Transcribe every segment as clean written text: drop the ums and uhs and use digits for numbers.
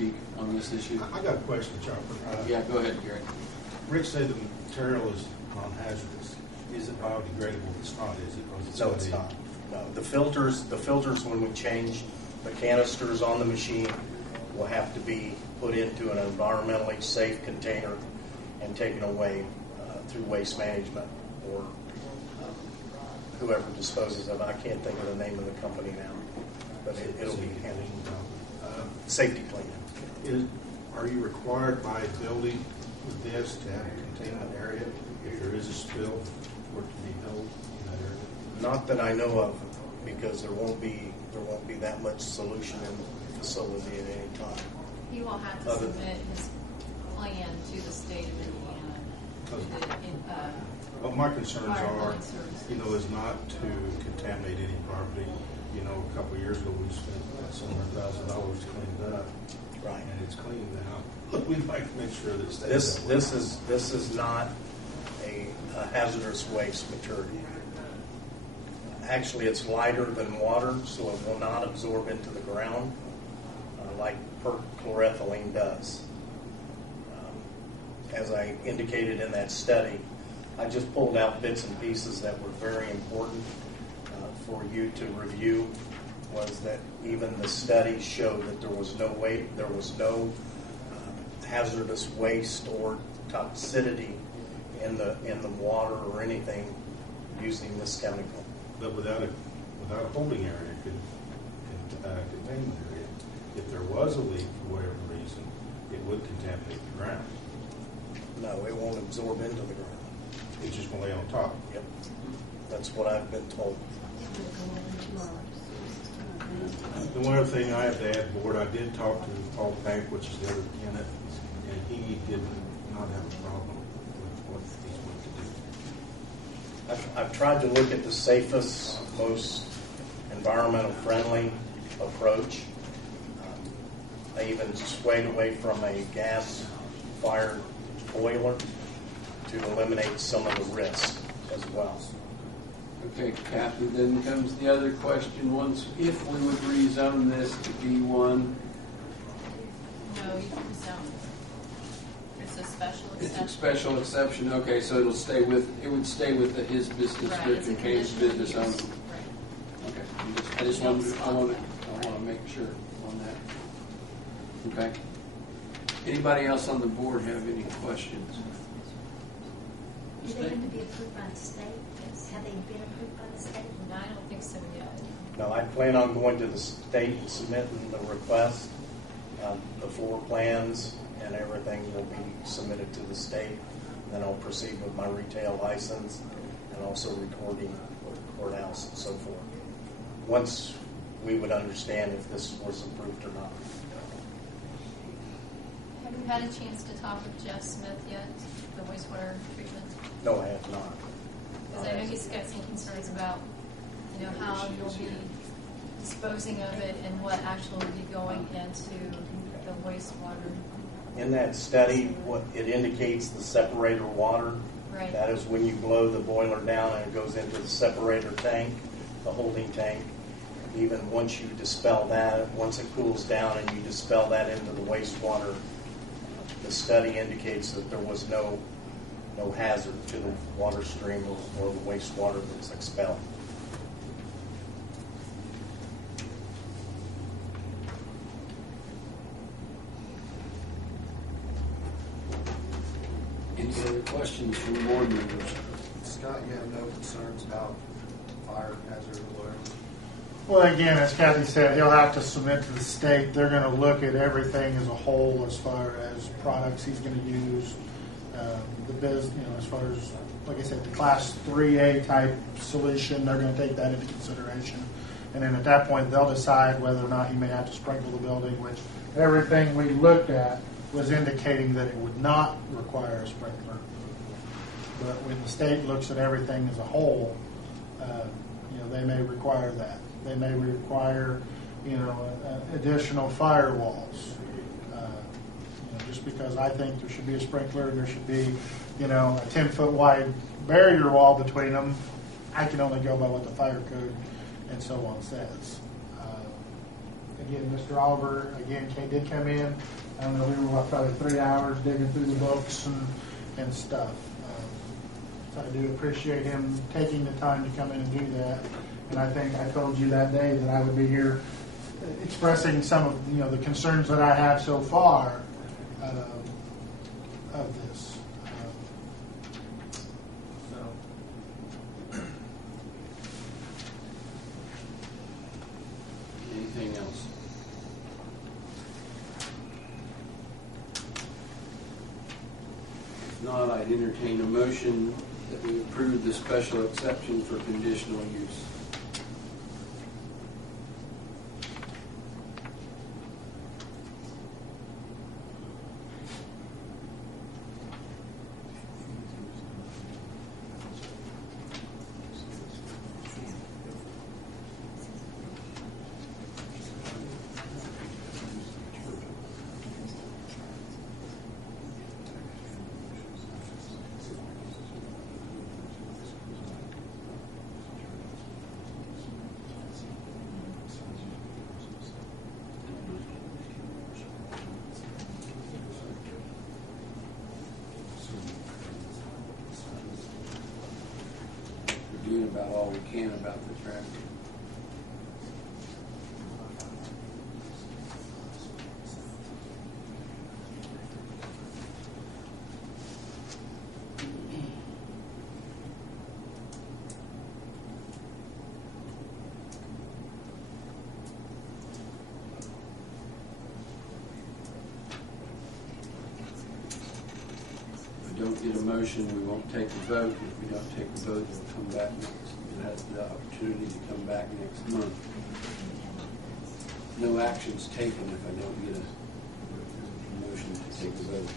speak on this issue? I got a question, Chopper. Yeah, go ahead, Gary. Rick said the material is non-hazardous. Is it biodegradable? It's not, is it? Or is it No, it's not. No, the filters when we change the canisters on the machine will have to be put into an environmentally safe container and taken away through waste management or whoever disposes of it. I can't think of the name of the company now, but it'll be handled. Safety cleaning. Are you required by building with this to have a containment area if there is a spill for it to be held in that area? Not that I know of, because there won't be that much solution in the facility at any time. He will have to submit his plan to the state of Indiana. Well, my concerns are, is not to contaminate any property. A couple of years ago we spent $700,000 to clean it up. Right. And it's clean now. We'd like to make sure that it stays that way. This is not a hazardous waste material. Actually, it's lighter than water, so it will not absorb into the ground like perchloroethylene does. As I indicated in that study, I just pulled out bits and pieces that were very important for you to review. Was that even the study showed that there was no hazardous waste or toxicity in the water or anything using this chemical. But without a holding area, containment area, if there was a leak for whatever reason, it would contaminate the ground. No, it won't absorb into the ground. It's just going to lay on top. Yep, that's what I've been told. The one other thing I have to add, Board, I did talk to Paul Bank, which is the other tenant, and he did not have a problem with what he's going to do. I've tried to look at the safest, most environmental friendly approach. I even swayed away from a gas-fired boiler to eliminate some of the risk as well. Okay, Kathy, then comes the other question. Once, if we would rezone this to B1. No, you can zone. It's a special It's exception. a special exception. Okay, so it would stay with his business Right, strip it's a and Kane's conditional business use. only. Right. Okay, I want to make sure on that. Okay. Anybody else on the board have any questions? Do they have to be approved by the state? Have they been approved by the state? No, I don't think so yet. Now, I plan on going to the state and submitting the request. The floor plans and everything will be submitted to the state. And then I'll proceed with my retail license and also recording with the courthouse and so forth. Once we would understand if this was approved or not. Have you had a chance to talk with Jeff Smith yet, the wastewater treatment? No, I have not. Because I know he's got some concerns about, how you'll be disposing of it and what actually will be going into the wastewater. In that study, what it indicates the separator water. Right. That is when you blow the boiler down and it goes into the separator tank, the holding tank. Even once you dispel that, once it cools down and you dispel that into the wastewater, the study indicates that there was no hazard to the water stream or the wastewater that was expelled. Any other questions from board members? Scott, you have no concerns about fire hazard or whatever? Well, again, as Kathy said, he'll have to submit to the state. They're going to look at everything as a whole as far as products he's going to use, as far as, like I said, the Class 3A type solution, they're going to take that into consideration. And then at that point, they'll decide whether or not he may have to sprinkle the building, which everything we looked at was indicating that it would not require a sprinkler. But when the state looks at everything as a whole, they may require that. They may require, additional firewalls. Just because I think there should be a sprinkler, there should be, a 10-foot wide barrier wall between them. I can only go by what the fire code and so on says. again, Mr. Oliver, again, did come in. I don't know, we were probably 3 hours digging through the books and stuff. So I do appreciate him taking the time to come in and do that. And I think I told you that day that I would be here expressing some of the concerns that I have so far of this. Anything else? If not, I'd entertain a motion that we approve the special exception for conditional use. We're doing about all we can about the traffic. If we don't get a motion, we won't take a vote. If we don't take a vote, we'll come back next. We'll have the opportunity to come back next month. No action's taken if I don't get a motion to take a vote.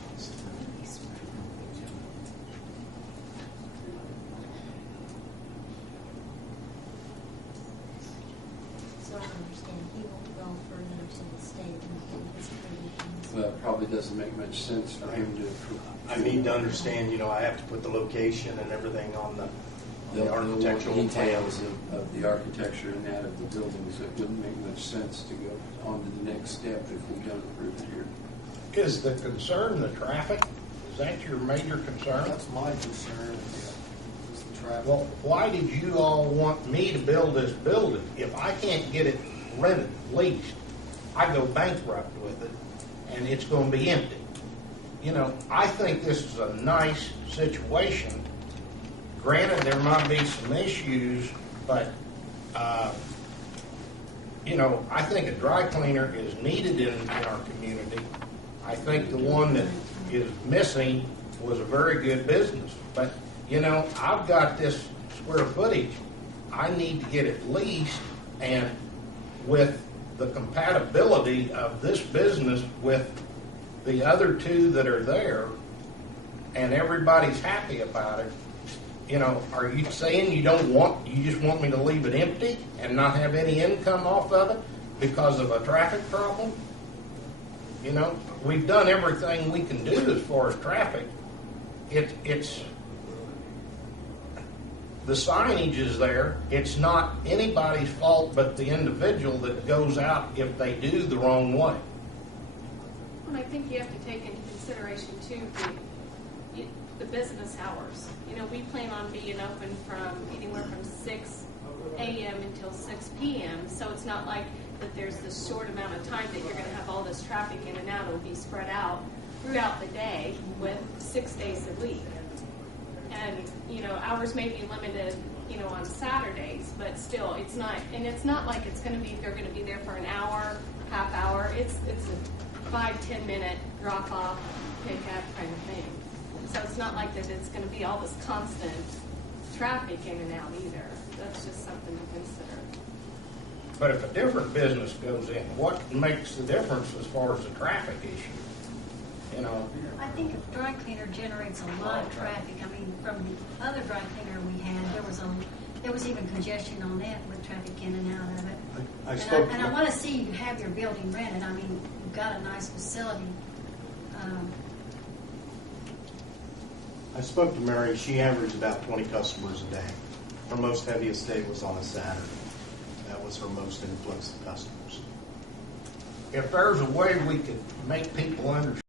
So I understand he won't go further to the state and his provisions. Well, it probably doesn't make much sense for him to approve. I need to understand, I have to put the location and everything on the architectural details plans. of the architecture and that of the building, so it wouldn't make much sense to go on to the next step if we don't approve it here. Is the concern the traffic? Is that your major concern? That's my concern, is the traffic. Well, why did you all want me to build this building? If I can't get it rented, leased, I go bankrupt with it, and it's going to be empty. I think this is a nice situation. Granted, there might be some issues, but, I think a dry cleaner is needed in our community. I think the one that is missing was a very good business. But, I've got this square footage. I need to get it leased, and with the compatibility of this business with the other two that are there, and everybody's happy about it, are you saying you just want me to leave it empty and not have any income off of it because of a traffic problem? We've done everything we can do as far as traffic. It's the signage is there. It's not anybody's fault but the individual that goes out if they do the wrong way. And I think you have to take into consideration too the business hours. We plan on being open from anywhere from 6 a.m. until 6 p.m. So it's not like that there's this short amount of time that you're going to have all this traffic in and out. It'll be spread out throughout the day with 6 days a week. And, hours may be limited, on Saturdays, but still it's not like it's going to be, they're going to be there for an hour, half hour. It's a 5-10 minute drop off, pick up kind of thing. So it's not like that it's going to be all this constant traffic in and out either. That's just something to consider. But if a different business goes in, what makes the difference as far as the traffic issue? I think a dry cleaner generates a lot of traffic. I mean, from the other dry cleaner we had, there was even congestion on that with traffic in and out of it. And I want to see you have your building rented. I mean, you've got a nice facility. I spoke to Mary. She averaged about 20 customers a day. Her most heaviest day was on a Saturday. That was her most influx of customers. if there's a way we could make people understand